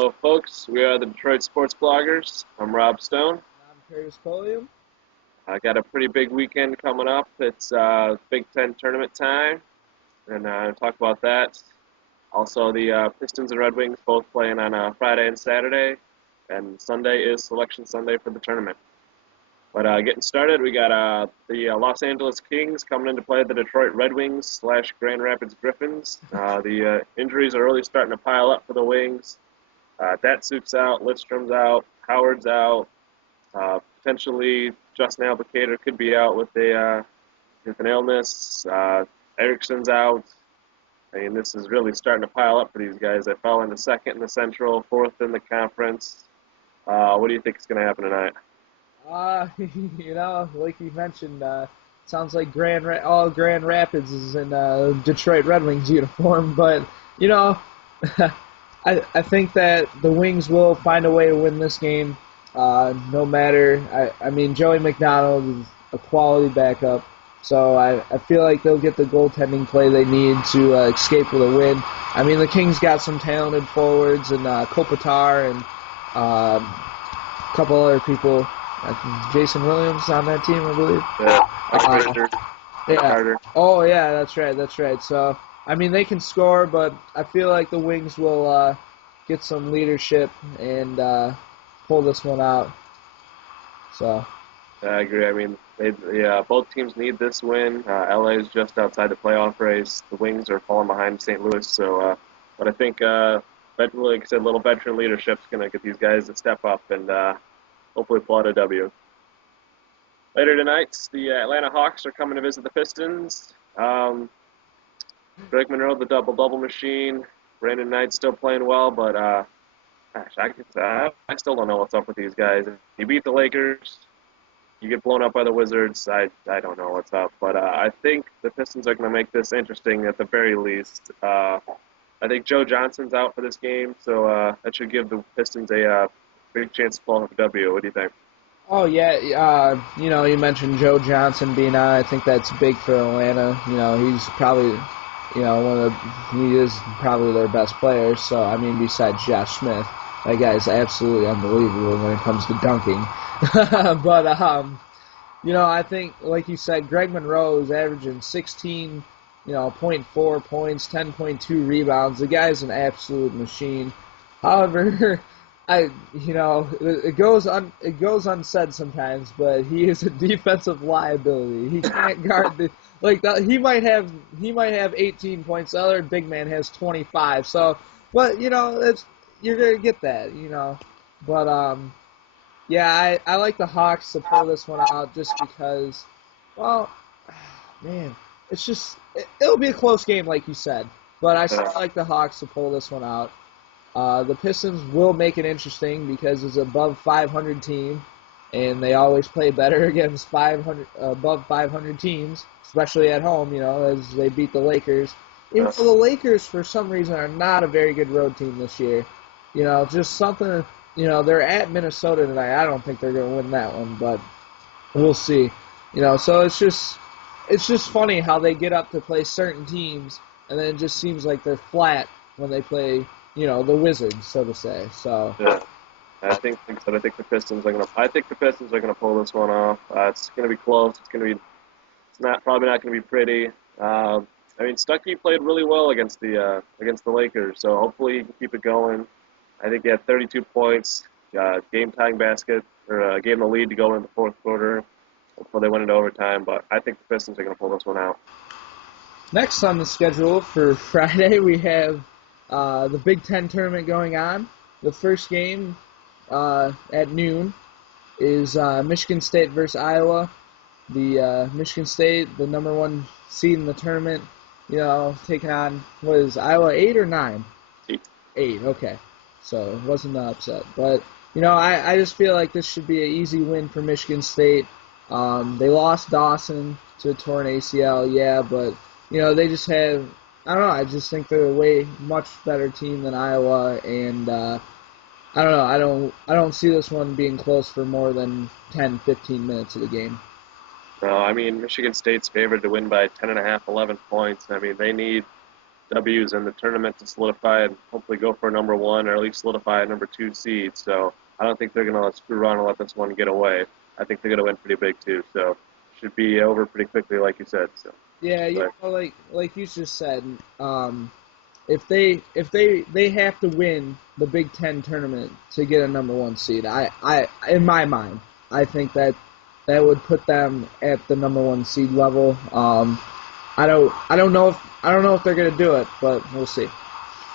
Hello, folks. We are the Detroit Sports Bloggers. I'm Rob Stone. I'm Curtis Polium. I got a pretty big weekend coming up. It's Big Ten tournament time, and talk about that. Also, the Pistons and Red Wings both playing on Friday and Saturday, and Sunday is Selection Sunday for the tournament. But getting started, we got the Los Angeles Kings coming in to play the Detroit Red Wings / Grand Rapids Griffins. The injuries are really starting to pile up for the Wings. Datsuk's out, Lidstrom's out, Howard's out. Potentially, Justin Applicator could be out with an illness. Erickson's out. I mean, this is really starting to pile up for these guys. They fell into second in the Central, fourth in the conference. What do you think is going to happen tonight? Like you mentioned, sounds like all Grand Rapids is in Detroit Red Wings uniform. But, I think that the Wings will find a way to win this game, no matter. I mean, Joey McDonald is a quality backup, so I feel like they'll get the goaltending play they need to escape with a win. I mean, the Kings got some talented forwards, and Kopitar and a couple other people. Jason Williams on that team, I believe. Yeah, Carter. Oh, yeah, that's right. So, I mean, they can score, but I feel like the Wings will get some leadership and pull this one out. So, I agree. I mean, both teams need this win. LA is just outside the playoff race. The Wings are falling behind St. Louis. So, but I think, like I said, little veteran leadership is going to get these guys to step up and hopefully pull out a W. Later tonight, the Atlanta Hawks are coming to visit the Pistons. Greg Monroe, the double-double machine. Brandon Knight's still playing well, but I still don't know what's up with these guys. You beat the Lakers, you get blown up by the Wizards. I don't know what's up, but I think the Pistons are going to make this interesting at the very least. I think Joe Johnson's out for this game, so that should give the Pistons a big chance to pull off a W. What do you think? Oh, yeah, you mentioned Joe Johnson being out. I think that's big for Atlanta. He's probably, he is probably their best player. So, I mean, besides Josh Smith, that guy's absolutely unbelievable when it comes to dunking. But, I think, like you said, Greg Monroe is averaging 16, .4 points, 10.2 rebounds. The guy's an absolute machine. However, it goes unsaid sometimes, but he is a defensive liability. He can't guard he might have 18 points. The other big man has 25. So, but you're gonna get that, But I like the Hawks to pull this one out just because. Well, man, it'll be a close game, like you said. But I still like the Hawks to pull this one out. The Pistons will make it interesting because it's above 500 team, and they always play better against above 500 teams, especially at home, as they beat the Lakers. Even though the Lakers, for some reason, are not a very good road team this year. Just something, they're at Minnesota tonight. I don't think they're going to win that one, but we'll see. So it's just funny how they get up to play certain teams, and then it just seems like they're flat when they play the Wizards, so to say. So yeah, I think the Pistons are gonna pull this one off. It's gonna be close. Probably not gonna be pretty. I mean, Stuckey played really well against the Lakers, so hopefully he can keep it going. I think he had 32 points, game tying basket, or gave him the lead to go in the fourth quarter before they went into overtime. But I think the Pistons are gonna pull this one out. Next on the schedule for Friday, we have the Big Ten tournament going on. The first game at noon is Michigan State versus Iowa. The Michigan State, the number one seed in the tournament, taking on, what is Iowa, 8 or 9? 8. 8, okay. So it wasn't an upset. But, I just feel like this should be an easy win for Michigan State. They lost Dawson to a torn ACL, yeah, but, they just have, I don't know, I just think they're a way much better team than Iowa, and I don't know, I don't see this one being close for more than 10, 15 minutes of the game. No, I mean, Michigan State's favored to win by 10.5, 11 points. I mean, they need W's in the tournament to solidify and hopefully go for a number one or at least solidify a number two seed. So I don't think they're going to screw around and let this one get away. I think they're going to win pretty big too. So should be over pretty quickly, like you said. So Yeah, like you just said, if they have to win the Big Ten tournament to get a number one seed, I in my mind, I think that would put them at the number one seed level. I don't know if they're gonna do it, but we'll see.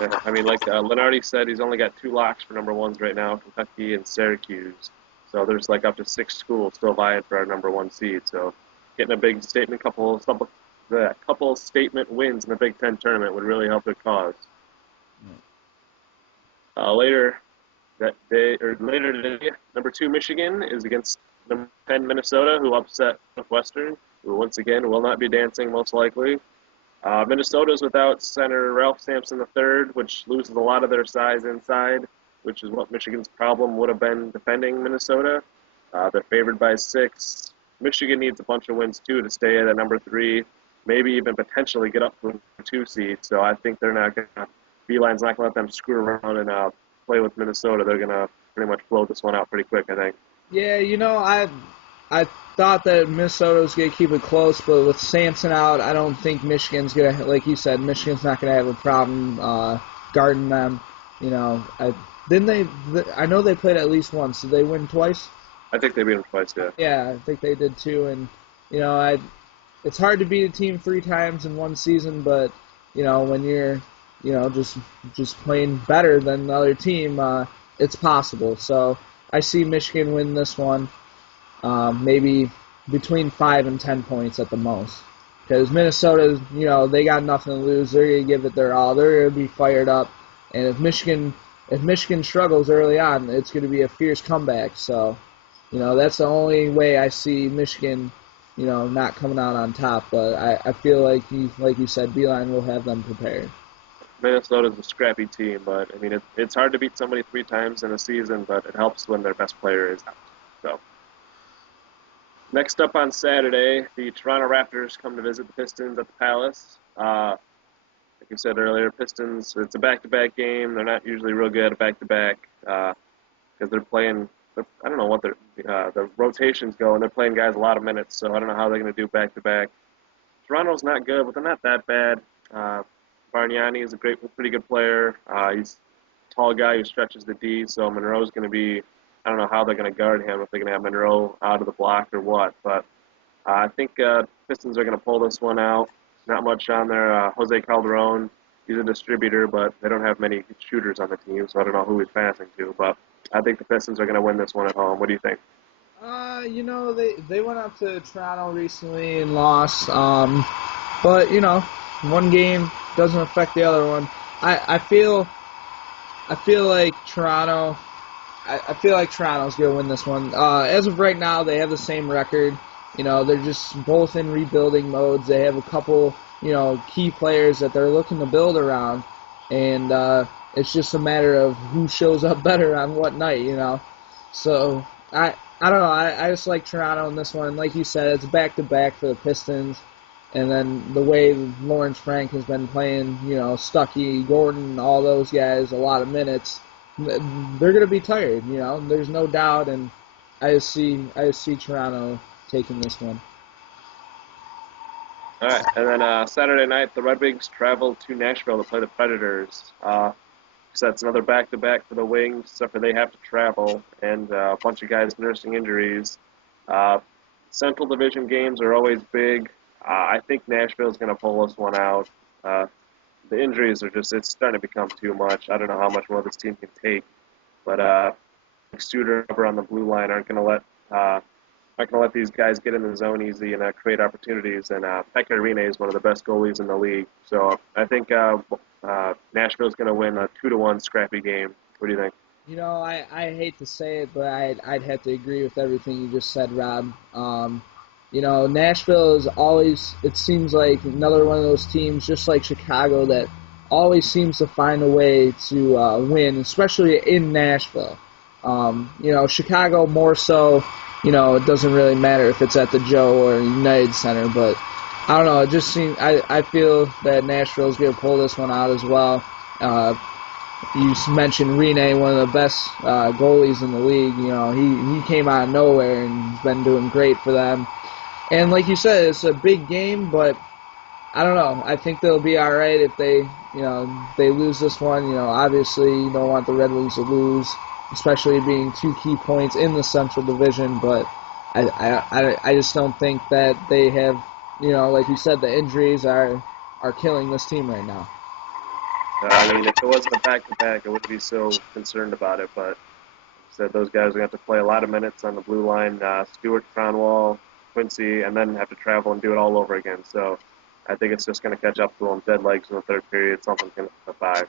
yeah, I mean, like Lenardi said, he's only got 2 locks for number ones right now, Kentucky and Syracuse. So there's like up to 6 schools still vying for our number one seed. So getting a big statement, couple statement wins in the Big Ten tournament would really help their cause. Later today, number 2 Michigan is against number 10 Minnesota, who upset Northwestern, who once again will not be dancing most likely. Minnesota's without center Ralph Sampson III, which loses a lot of their size inside, which is what Michigan's problem would have been defending Minnesota. They're favored by 6. Michigan needs a bunch of wins too to stay at number 3, maybe even potentially get up to a 2 seed. So I think they're not going to. Beeline's not going to let them screw around and play with Minnesota. They're going to pretty much blow this one out pretty quick, I think. Yeah, I thought that Minnesota was going to keep it close, but with Sampson out, I don't think Michigan's going to, like you said, Michigan's not going to have a problem guarding them. I know they played at least once. Did they win twice? I think they beat them twice, yeah. Yeah, I think they did too. And, it's hard to beat a team 3 times in one season, but, when you're, just playing better than the other team, it's possible. So I see Michigan win this one, maybe between 5 and 10 points at the most. Because Minnesota, they got nothing to lose. They're going to give it their all. They're going to be fired up. And if Michigan struggles early on, it's going to be a fierce comeback. So, that's the only way I see Michigan, not coming out on top. But I feel like you said, Beeline will have them prepared. Minnesota's a scrappy team, but I mean it's hard to beat somebody 3 times in a season, but it helps when their best player is out. So next up on Saturday, the Toronto Raptors come to visit the Pistons at the Palace. Like you said earlier, Pistons, it's a back-to-back game. They're not usually real good at back-to-back because they're playing. I don't know what the rotations go, and they're playing guys a lot of minutes. So I don't know how they're going to do back-to-back. Toronto's not good, but they're not that bad. Bargnani is a pretty good player. He's a tall guy who stretches the D, so Monroe's going to be, I don't know how they're going to guard him, if they're going to have Monroe out of the block or what, but I think Pistons are going to pull this one out. Not much on there. Jose Calderon, he's a distributor, but they don't have many shooters on the team, so I don't know who he's passing to, but I think the Pistons are going to win this one at home. What do you think? They went up to Toronto recently and lost, but, one game doesn't affect the other one. I feel like Toronto. I feel like Toronto's gonna win this one. As of right now, they have the same record. They're just both in rebuilding modes. They have a couple, key players that they're looking to build around, and it's just a matter of who shows up better on what night. So I don't know. I just like Toronto in this one. And like you said, it's back to back for the Pistons. And then the way Lawrence Frank has been playing, Stuckey, Gordon, all those guys, a lot of minutes, they're going to be tired, There's no doubt, and I just see Toronto taking this one. All right, and then Saturday night, the Red Wings travel to Nashville to play the Predators. So that's another back-to-back for the Wings, except for they have to travel, and a bunch of guys nursing injuries. Central Division games are always big. I think Nashville's going to pull this one out. The injuries are it's starting to become too much. I don't know how much more this team can take. But Suter over on the blue line aren't going to let these guys get in the zone easy and create opportunities. And Pekka Rinne is one of the best goalies in the league. So I think Nashville's going to win a 2-1 scrappy game. What do you think? I hate to say it, but I'd have to agree with everything you just said, Rob. Nashville is always, it seems like another one of those teams, just like Chicago, that always seems to find a way to win, especially in Nashville. Chicago more so, it doesn't really matter if it's at the Joe or United Center, but I don't know. It just seems I feel that Nashville's gonna pull this one out as well. Uh, you mentioned Rene, one of the best goalies in the league. You know, he came out of nowhere and has been doing great for them. And like you said, it's a big game, but I don't know. I think they'll be all right if they lose this one. You know, obviously you don't want the Red Wings to lose, especially being two key points in the Central Division. But I just don't think that they have, like you said, the injuries are killing this team right now. I mean, if it wasn't a back-to-back, I wouldn't be so concerned about it. But like I said, those guys are going to have to play a lot of minutes on the blue line. Stewart, Cronwall, Quincy, and then have to travel and do it all over again. So I think it's just going to catch up to them. Dead legs in the third period. Something's going to 5.